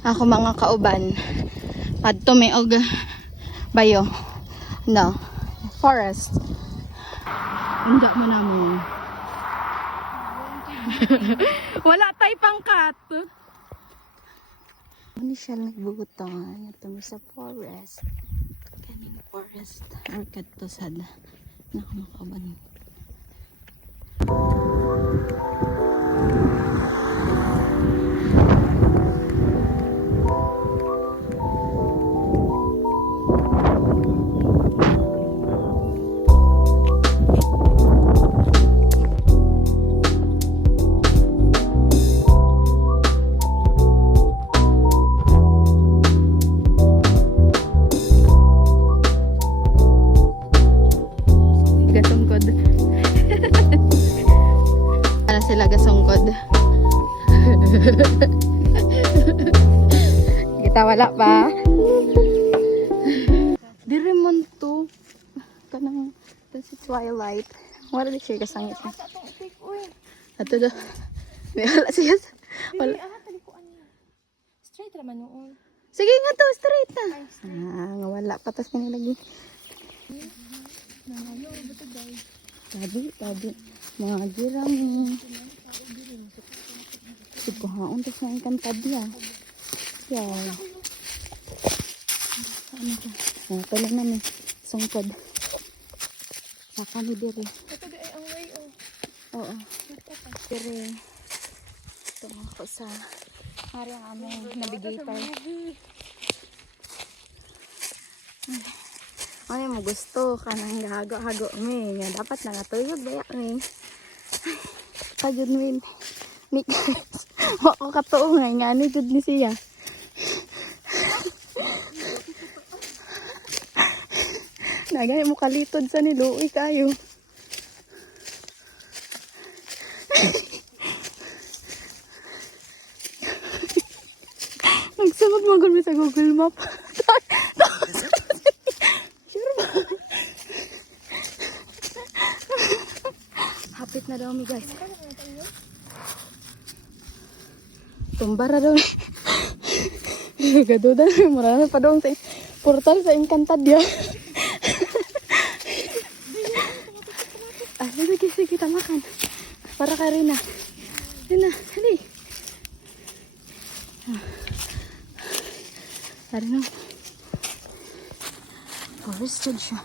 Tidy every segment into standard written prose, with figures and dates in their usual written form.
Ako mga kauban. Adto may og bayo. No. Forest. Unda mo namin. Wala tay pangkat. Ano siya nagbutang? Ito mo sa forest. Kaning forest. Or kadto sad. Nakamakaban. Gasungkod. Para sila gasungkod. Kita wala pa. Diremon to. Kanang si Twilight. Wala di siya kasangit. Ato do. Wala siya. Wala. Straight naman noon. Sige nga to, straight na. Nga wala pa tas pinilagi. Tadi. Mga girang. Sipuhaon tas na inkantad ya. Yan. Ano ka? Ito lang namin. Sungkod. Saka ni Dere. Ito di ay ang way Oo. Dere. Ito ako sa Mariang aming navigator. Ay mo gusto ka nang gahago-hago mi. Nga dapat na natuyog baya mi. Pagod mi. Mi. Wako katuo nga ni jud ni siya. Nagay mo kalitod sa niluoy kayo. Nagsunod mo gulmi sa Google Map. Sure ba? Hapit na daw mi guys. Tumbara daw. Gaduda. Marami pa daw sa portal sa Encantadia. Sige, kita makan. Para kay Rina. Rina, hali. Hari na. Forested siya.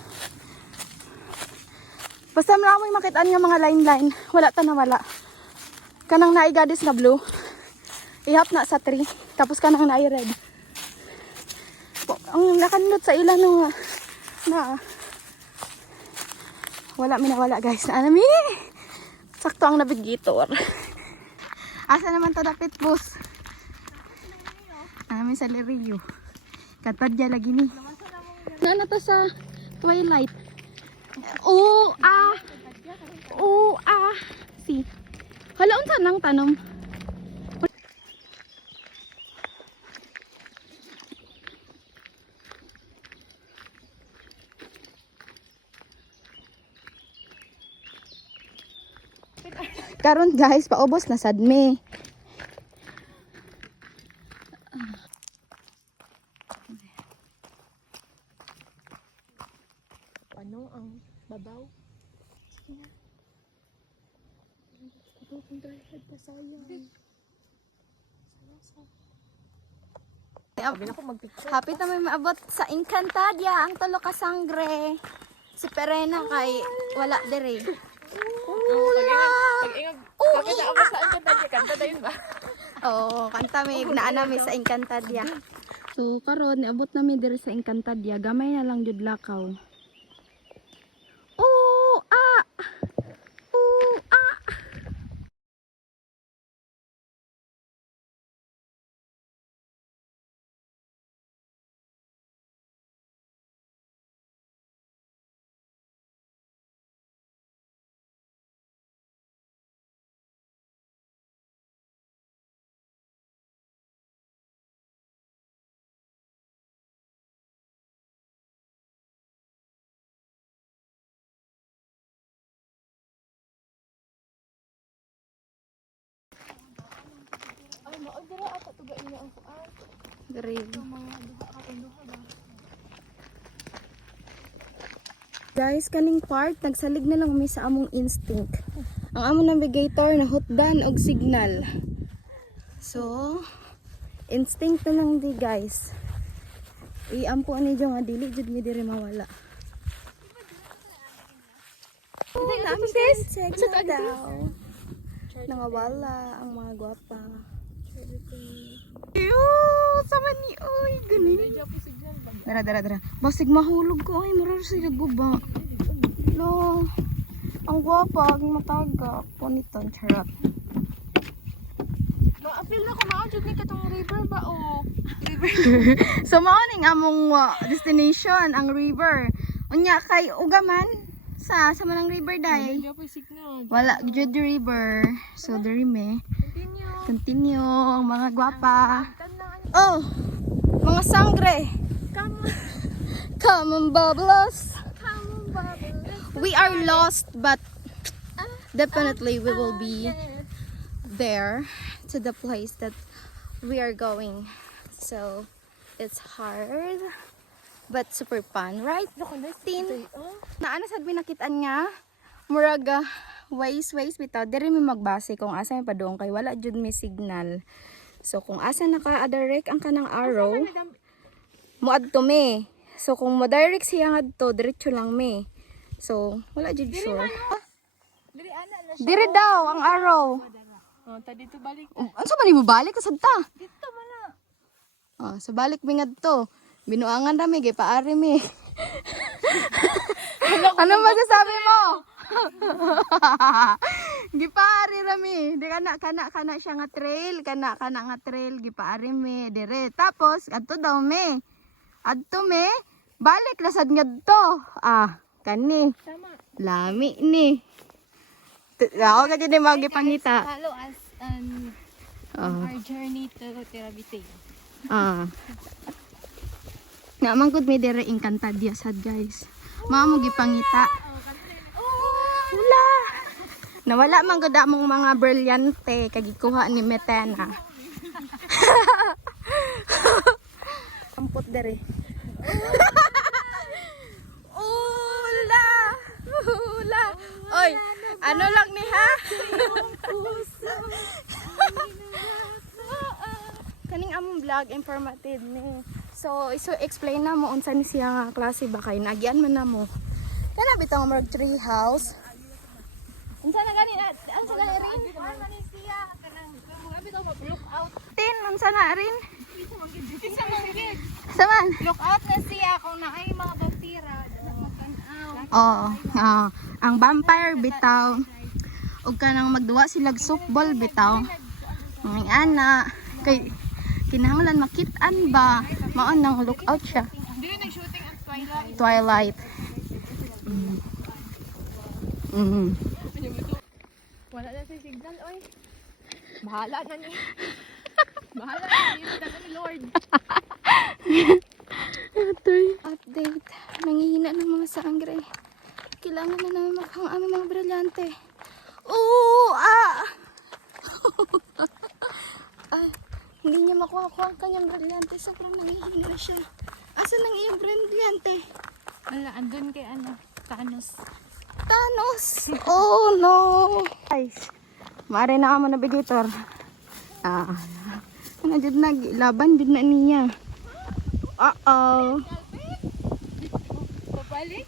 Basta mo makitaan nga mga line-line. Wala ta na wala. Kanang naigadis na blue. Ihap na sa tree. Tapos kanang nai-red. Ang nakandot sa ilan na wala minawala guys. Ano mi? Sakto ang navigator. Asa naman to dapit boss? Namin sa Lirio. Katadya lagi ni. Ano to sa Twilight? Si. Hala unsa nang tanom? Karon guys, paubos na sad me. Ano ang babaw? Sige na. Ito kung driver pa sayang. Happy na may maabot sa Encantadia ang tulo ka sangre. Si Perena kay wala dire. Bakit na sa Encantadia? Kanta na yun ba? Oo, kanta may naanami sa Encantadia. So karon niabot na mi dire sa Encantadia, gamay na lang jud lakaw. dira ata tuga ina ang kuan. Grave. Ang mga duha ka duha ba. Guys, kaning part, nagsalig na lang kami sa among instinct. Ang among navigator na hutdan og signal. So, instinct na lang di guys. Iampo ni Jo nga dili jud mi diri mawala. Sa daw. Nangawala ang mga gwapa. Sama ni oy gani. Dara. Basig mahulog ko ay mura sila guba. Lo. Ang gwapa, ang mataga. Poniton charot. Ma-apil na ko maadjud ni katong river ba o river. So mao ning among destination, ang river. Unya kay ugaman sa manang river day. Dira po signal. Wala jud the river. So diri me. Continue. Continue ang mga gwapa. Tanang Oh, mga sangre. Come on, bubbles. We are lost, but definitely we will be there to the place that we are going. So it's hard, but super fun, right? Tin. Naana sad mi nakitaan nga muraga ways bitaw diri mi magbase kung asa mi padung kay wala jud mi signal. So kung asa naka-direct ang kanang arrow, moadto me. So kung mo-direct siya ngadto, diretso lang me. So wala jud sure. Diri ana na siya. Dire daw ang arrow. Oh, ta dito balik. Ano ba ni mo balik usad ta? Dito mala. Oh, so balik mi ngadto. Binuangan ra mi gay paari mi. Ano masasabi mo? Gipaari ra mi. Di kana siya nga trail, kana nga trail gipaari mi dire. Tapos adto daw mi. Adto me, balik lasad ngadto. Ah, kani. Tama. Lami ni. Ako ka din mga gipangita. Follow us on our journey to Terabite. Ah. Naman gud may dire Encantadia sad guys. Mao mo gipangita. Wala. Nawala man gud among mga brilyante kay gikuha ni Metena. Ampot dire. Ula. Oy, ano lang ni ha? Kaning among vlog informative ni. So explain na mo unsa ni siya nga klase ba kay nagyan man na mo. Kana bitang mag tree house. Unsa na kanina? Unsa na rin? Ano ni siya kanang mga bitaw mag-look out. Tin unsa na rin? Isa manggid. Saman. Look out na siya kung naay mga vampira. Magtanaw. Oo. Ang vampire bitaw. Ug kanang magduwa sila softball bitaw. Ang ana kay kinahanglan makit-an ba? Mao nang look out siya. Dili nag-shooting ang Twilight. Twilight. Wala na sa signal, oy. Bahala na ni. Bahala na ni. Tangan ni Lord. Update. Nangihina ng mga sangre. Kailangan na namin maghang aming mga brilyante. Oo! Ay, hindi niya makuha-kuha ang kanyang brilyante. Sobrang nangihina na siya. Asa nang iyong brilyante? Wala, andun kay ano, Thanos. Thanos! Oh no! Guys, maari na ako navigator. Ano dyan laban dyan na niya. Uh-oh. Babalik?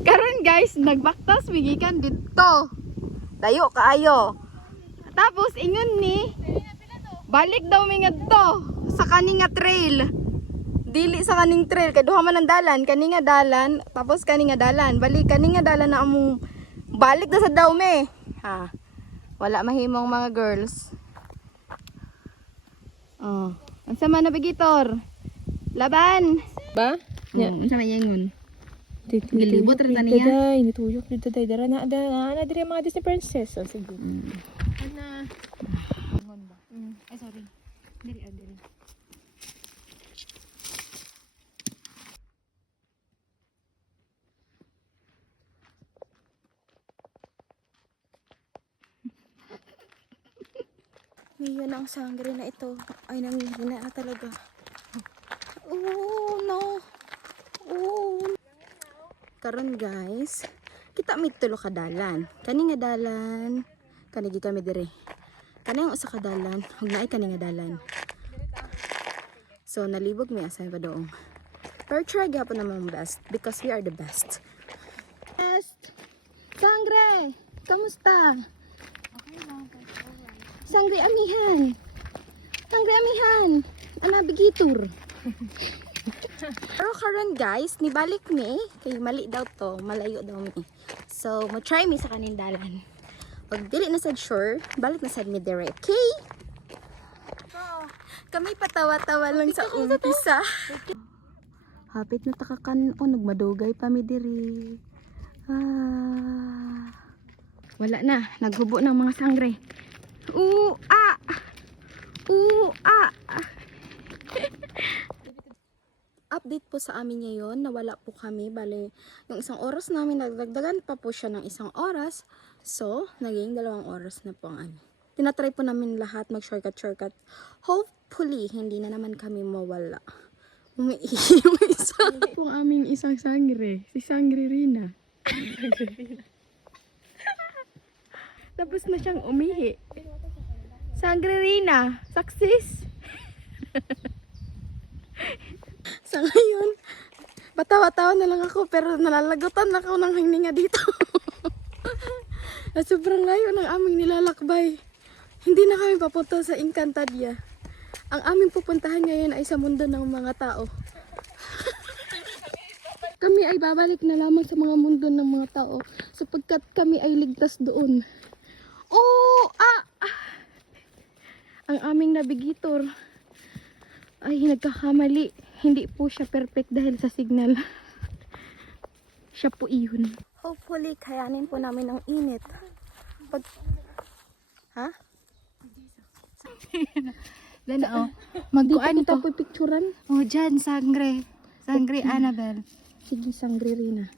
Karon guys, nagbaktas bigikan dito. Dayo kaayo. Tapos ingon ni balik daw mi ngadto sa kaninga trail. Dili sa kaning trail kay duha man ang dalan, kaninga dalan, tapos kaninga dalan. Balik kaninga dalan na among balik na sa daw me. Ha. Wala mahimong mga girls. Oh, unsa man navigator? Laban. Ba? Unsa man yangon? Gilibot ra ta niya. Day, nituyok dito day. Dara na diri mga Disney princess. Oh, siguro. Ana. Ngon ba? Ay, sorry. Diri. Ngayon ang sangre na ito ay nanghihina na talaga. Oh no. Oh. Karon guys, kita may tulo ka dalan. Kani nga dalan, kanigi kami dire. Kani ang usa ka dalan, ug naay kani nga dalan. So nalibog mi asay pa doong. Pero try gyapon namang best because we are the best. Best. Sangre, kamusta? Sangre amihan. Sangre amihan. Ana bigitur. Pero karon guys, nibalik mi kay mali daw to, malayo daw mi. So, mo-try mi sa kanin dalan. Pag dili na sad sure, balik na sad mi dire. Okay? Kami patawa-tawa lang sa umpisa. Hapit na takakan o nagmadugay pa mi diri. Wala na, naghubo ng mga sangre. Update po sa amin ngayon, nawala po kami. Bale, yung isang oras namin, nagdagdagan pa po siya ng isang oras. So, naging 2 oras na po ang amin. Tinatry po namin lahat mag-shortcut. Hopefully, hindi na naman kami mawala. Umiihi yung isa. Kung aming isang sangre, si Sangre Rina. Tapos na siyang umihi. Sangre Rina, success! Sa ngayon, batawa-tawa na lang ako pero nalalagutan ako ng hininga dito. Sobrang layo ng aming nilalakbay. Hindi na kami papunta sa Encantadia. Ang aming pupuntahan ngayon ay sa mundo ng mga tao. Kami ay babalik na lamang sa mga mundo ng mga tao sapagkat kami ay ligtas doon. Ang aming navigator ay nagkakamali. Hindi po siya perfect dahil sa signal. Siya po iyon. Hopefully, kayanin po namin ang init. Ha? Then, Magkuhan ito po picturean. Oh, dyan, Sangre. Sangre Annabel. Sige, Sangre Rina.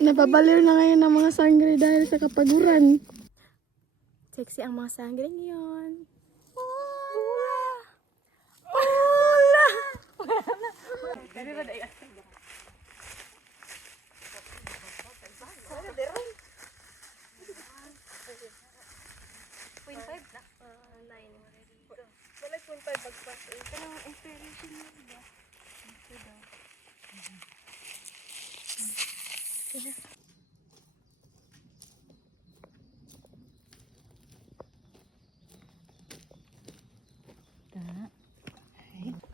Napabaliw na ngayon ng mga sangre dahil sa kapaguran. Sexy ang mga sangre ngayon. Hola! Hola!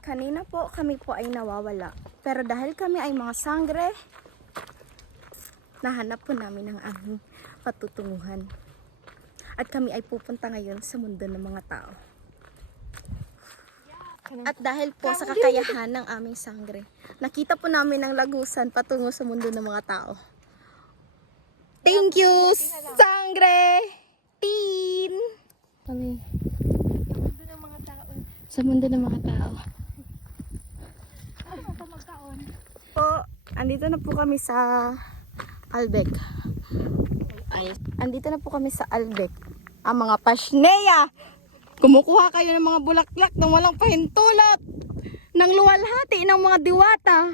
Kanina po kami po ay nawawala. Pero dahil kami ay mga sangre, nahanap po namin ang aming patutunguhan. At kami ay pupunta ngayon sa mundo ng mga tao. At dahil po sa kakayahan ng aming sangre, nakita po namin ang lagusan patungo sa mundo ng mga tao. Thank you, sangre! Teen! Kami. Sa mundo ng mga tao. Po, andito na po kami sa Albec. Andito na po kami sa Albec. Ang mga pasneya! Kumukuha kayo ng mga bulaklak ng walang pahintulot, ng luwalhati ng mga diwata.